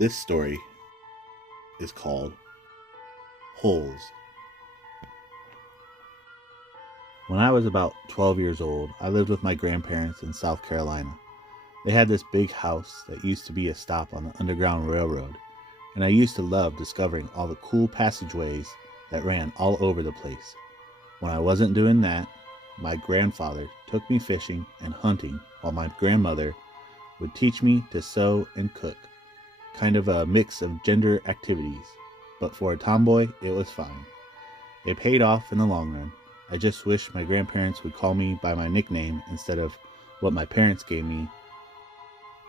This story is called Holes. When I was about 12 years old, I lived with my grandparents in South Carolina. They had this big house that used to be a stop on the Underground Railroad, and I used to love discovering all the cool passageways that ran all over the place. When I wasn't doing that, my grandfather took me fishing and hunting while my grandmother would teach me to sew and cook. Kind of a mix of gender activities, but for a tomboy, it was fine. It paid off in the long run. I just wish my grandparents would call me by my nickname instead of what my parents gave me.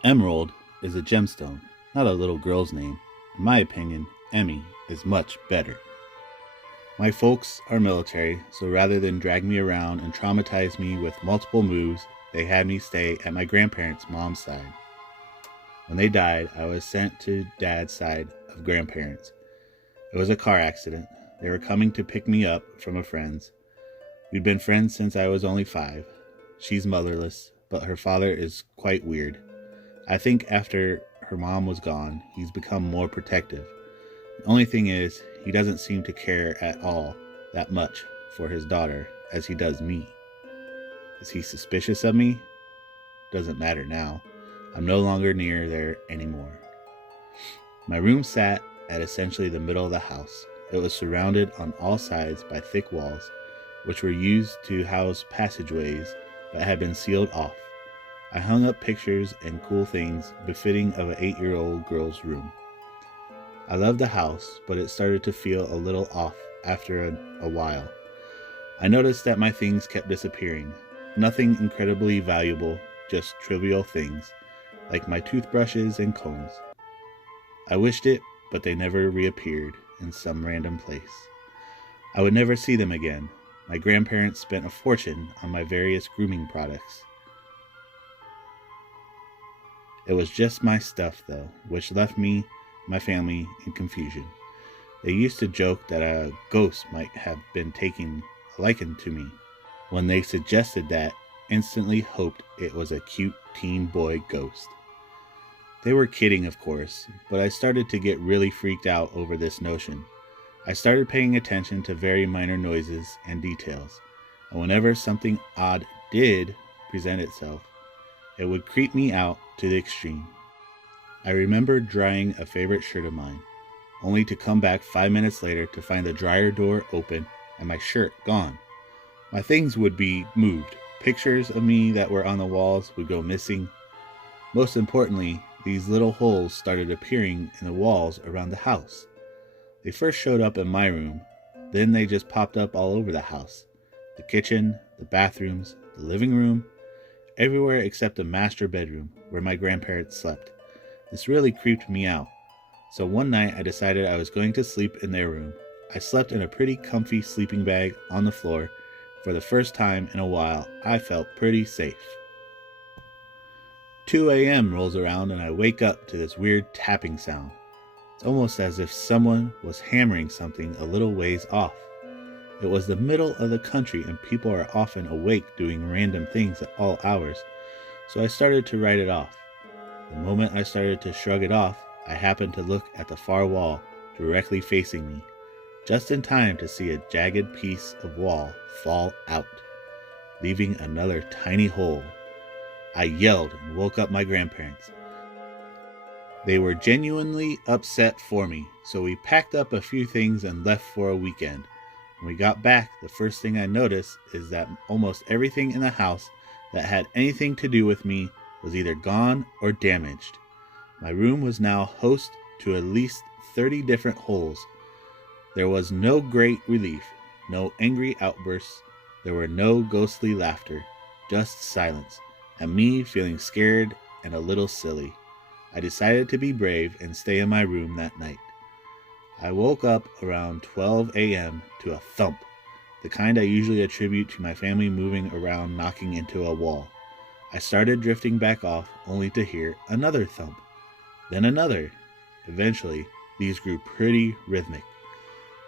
Emerald is a gemstone, not a little girl's name. In my opinion, Emmy is much better. My folks are military, so rather than drag me around and traumatize me with multiple moves, they had me stay at my grandparents' mom's side. When they died, I was sent to Dad's side of grandparents. It was a car accident. They were coming to pick me up from a friend's. We'd been friends since I was only 5. She's motherless, but her father is quite weird. I think after her mom was gone, he's become more protective. The only thing is, he doesn't seem to care at all that much for his daughter as he does me. Is he suspicious of me? Doesn't matter now. I'm no longer near there anymore. My room sat at essentially the middle of the house. It was surrounded on all sides by thick walls, which were used to house passageways that had been sealed off. I hung up pictures and cool things befitting of an 8-year-old girl's room. I loved the house, but it started to feel a little off after a while. I noticed that my things kept disappearing. Nothing incredibly valuable, just trivial things, like my toothbrushes and combs. I wished it, but they never reappeared in some random place. I would never see them again. My grandparents spent a fortune on my various grooming products. It was just my stuff, though, which left my family in confusion. They used to joke that a ghost might have been taking a liking to me. When they suggested that, instantly hoped it was a cute teen boy ghost. They were kidding, of course, but I started to get really freaked out over this notion. I started paying attention to very minor noises and details, and whenever something odd did present itself, it would creep me out to the extreme. I remember drying a favorite shirt of mine, only to come back 5 minutes later to find the dryer door open and my shirt gone. My things would be moved. Pictures of me that were on the walls would go missing. Most importantly, these little holes started appearing in the walls around the house. They first showed up in my room, then they just popped up all over the house. The kitchen, the bathrooms, the living room, everywhere except the master bedroom where my grandparents slept. This really creeped me out. So one night I decided I was going to sleep in their room. I slept in a pretty comfy sleeping bag on the floor. For the first time in a while, I felt pretty safe. 2 a.m. rolls around and I wake up to this weird tapping sound. It's almost as if someone was hammering something a little ways off. It was the middle of the country and people are often awake doing random things at all hours, so I started to write it off. The moment I started to shrug it off, I happened to look at the far wall directly facing me, just in time to see a jagged piece of wall fall out, leaving another tiny hole. I yelled and woke up my grandparents. They were genuinely upset for me, so we packed up a few things and left for a weekend. When we got back, the first thing I noticed is that almost everything in the house that had anything to do with me was either gone or damaged. My room was now host to at least 30 different holes. There was no great relief, no angry outbursts, there were no ghostly laughter, just silence, and me feeling scared and a little silly. I decided to be brave and stay in my room that night. I woke up around 12 a.m. to a thump, the kind I usually attribute to my family moving around knocking into a wall. I started drifting back off only to hear another thump, then another. Eventually, these grew pretty rhythmic.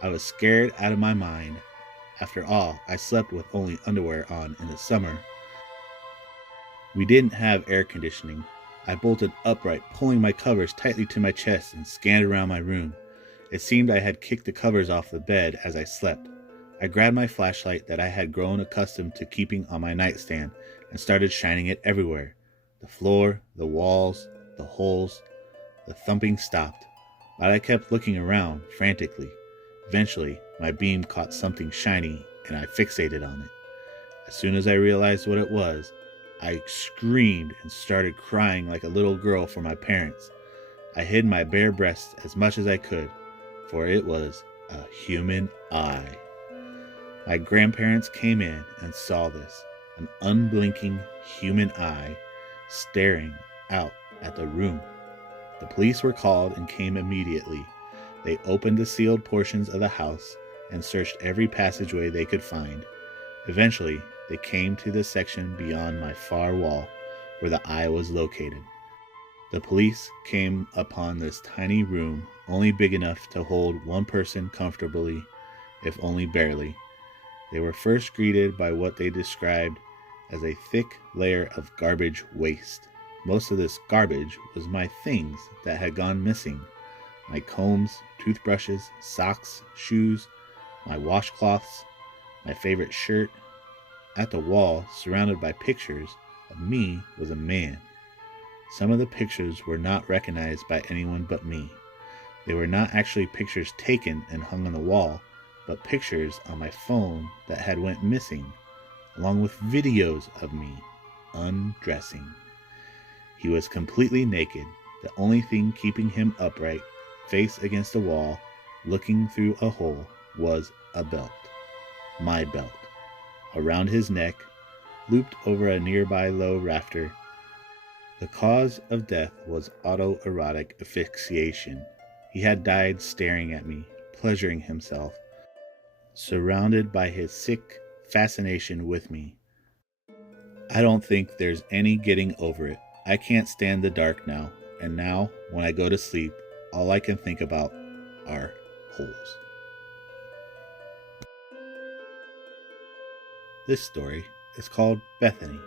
I was scared out of my mind. After all, I slept with only underwear on in the summer. We didn't have air conditioning. I bolted upright, pulling my covers tightly to my chest, and scanned around my room. It seemed I had kicked the covers off the bed as I slept. I grabbed my flashlight that I had grown accustomed to keeping on my nightstand and started shining it everywhere. The floor, the walls, the holes. The thumping stopped, but I kept looking around frantically. Eventually, my beam caught something shiny and I fixated on it. As soon as I realized what it was, I screamed and started crying like a little girl for my parents. I hid my bare breasts as much as I could, for it was a human eye. My grandparents came in and saw this, an unblinking human eye staring out at the room. The police were called and came immediately. They opened the sealed portions of the house and searched every passageway they could find. Eventually, they came to the section beyond my far wall where the eye was located. The police came upon this tiny room, only big enough to hold one person comfortably, if only barely. They were first greeted by what they described as a thick layer of garbage waste. Most of this garbage was my things that had gone missing. My combs, toothbrushes, socks, shoes, my washcloths, my favorite shirt. At the wall, surrounded by pictures of me, was a man. Some of the pictures were not recognized by anyone but me. They were not actually pictures taken and hung on the wall, but pictures on my phone that had went missing, along with videos of me undressing. He was completely naked. The only thing keeping him upright, face against the wall, looking through a hole, was a belt. My belt. Around his neck, looped over a nearby low rafter. The cause of death was autoerotic asphyxiation. He had died staring at me, pleasuring himself, surrounded by his sick fascination with me. I don't think there's any getting over it. I can't stand the dark now, and now, when I go to sleep, all I can think about are holes. This story is called Bethany.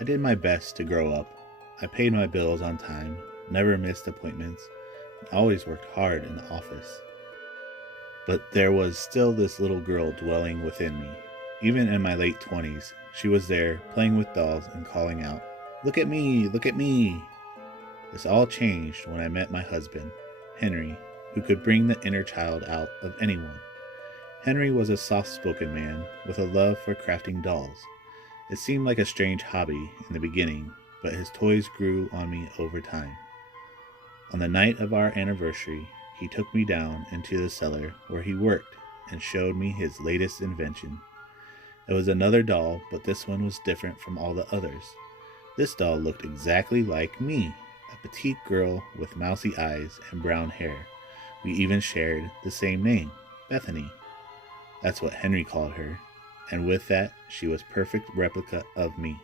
I did my best to grow up. I paid my bills on time, never missed appointments, and always worked hard in the office. But there was still this little girl dwelling within me. Even in my late 20s, she was there, playing with dolls and calling out, "Look at me, look at me." This all changed when I met my husband, Henry, who could bring the inner child out of anyone. Henry was a soft-spoken man with a love for crafting dolls. It seemed like a strange hobby in the beginning, but his toys grew on me over time. On the night of our anniversary, he took me down into the cellar where he worked and showed me his latest invention. It was another doll, but this one was different from all the others. This doll looked exactly like me, a petite girl with mousy eyes and brown hair. We even shared the same name, Bethany. That's what Henry called her, and with that, she was perfect replica of me.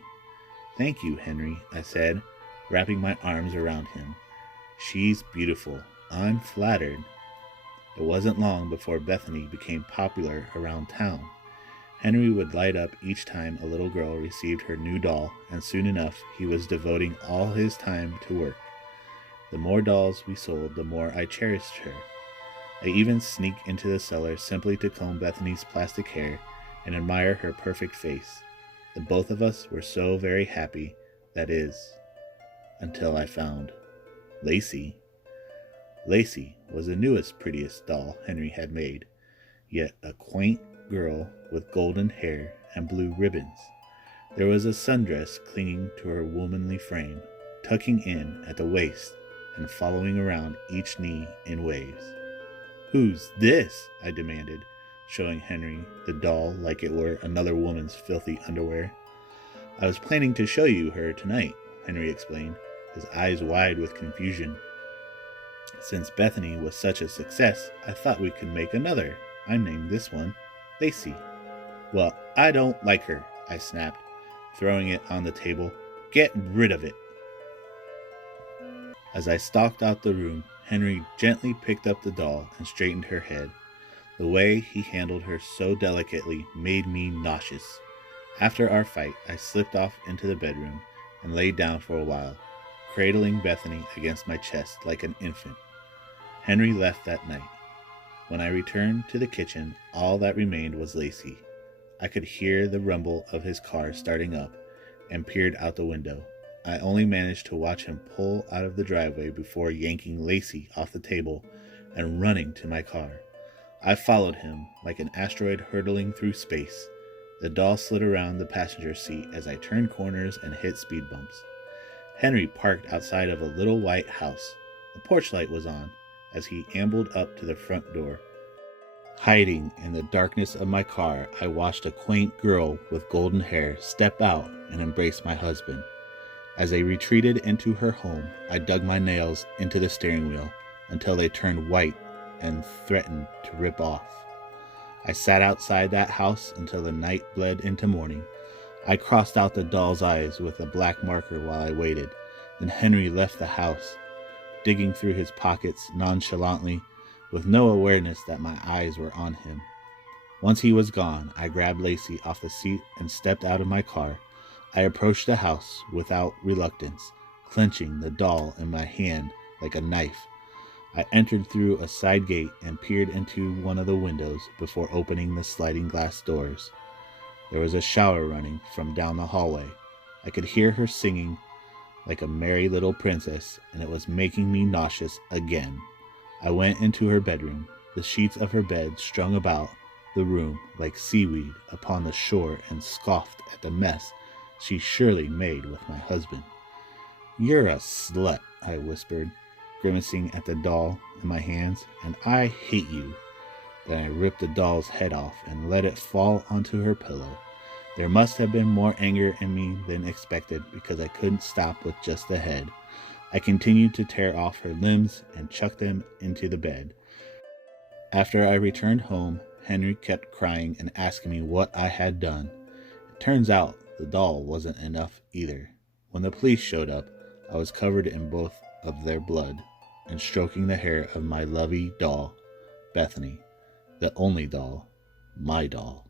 "Thank you, Henry," I said, wrapping my arms around him. "She's beautiful. I'm flattered." It wasn't long before Bethany became popular around town. Henry would light up each time a little girl received her new doll, and soon enough he was devoting all his time to work. The more dolls we sold, the more I cherished her. I even sneaked into the cellar simply to comb Bethany's plastic hair and admire her perfect face. The both of us were so very happy, that is, until I found Lacey. Lacey was the newest, prettiest doll Henry had made, yet a quaint girl with golden hair and blue ribbons. There was a sundress clinging to her womanly frame, tucking in at the waist and following around each knee in waves. "Who's this?" I demanded, showing Henry the doll like it were another woman's filthy underwear. "I was planning to show you her tonight," Henry explained, his eyes wide with confusion. "Since Bethany was such a success, I thought we could make another. I named this one Lacey." "Well, I don't like her," I snapped, throwing it on the table. "Get rid of it." As I stalked out the room, Henry gently picked up the doll and straightened her head. The way he handled her so delicately made me nauseous. After our fight, I slipped off into the bedroom and laid down for a while. cradling Bethany against my chest like an infant. Henry left that night. When I returned to the kitchen, all that remained was Lacey. I could hear the rumble of his car starting up and peered out the window. I only managed to watch him pull out of the driveway before yanking Lacey off the table and running to my car. I followed him like an asteroid hurtling through space. The doll slid around the passenger seat as I turned corners and hit speed bumps. Henry parked outside of a little white house. The porch light was on as he ambled up to the front door. Hiding in the darkness of my car, I watched a quaint girl with golden hair step out and embrace my husband. As I retreated into her home, I dug my nails into the steering wheel until they turned white and threatened to rip off. I sat outside that house until the night bled into morning. I crossed out the doll's eyes with a black marker while I waited. Then Henry left the house, digging through his pockets nonchalantly, with no awareness that my eyes were on him. Once he was gone, I grabbed Lacey off the seat and stepped out of my car. I approached the house without reluctance, clenching the doll in my hand like a knife. I entered through a side gate and peered into one of the windows before opening the sliding glass doors. There was a shower running from down the hallway. I could hear her singing like a merry little princess, and it was making me nauseous again. I went into her bedroom, the sheets of her bed strung about the room like seaweed upon the shore, and scoffed at the mess she surely made with my husband. "You're a slut," I whispered, grimacing at the doll in my hands, "and I hate you." Then I ripped the doll's head off and let it fall onto her pillow. There must have been more anger in me than expected, because I couldn't stop with just the head. I continued to tear off her limbs and chuck them into the bed. After I returned home, Henry kept crying and asking me what I had done. It turns out the doll wasn't enough either. When the police showed up, I was covered in both of their blood and stroking the hair of my lovey doll, Bethany, the only doll, my doll.